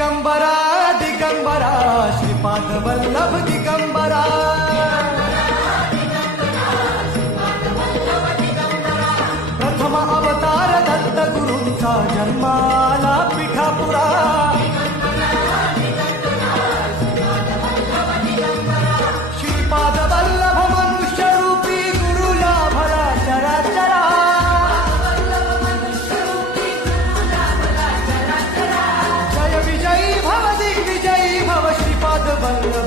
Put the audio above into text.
दिगंबरा दिगंबरा श्रीपाद वल्लभ दिगंबरा प्रथम अवतार दत्त गुरूंचा जन्माला पिठापुरा श्रीपाद वल्लभ मनुष्य रूपी गुरु लाभला चराचरा जय विजयी भव दिग्विजयी भव श्रीपाद वल्लभ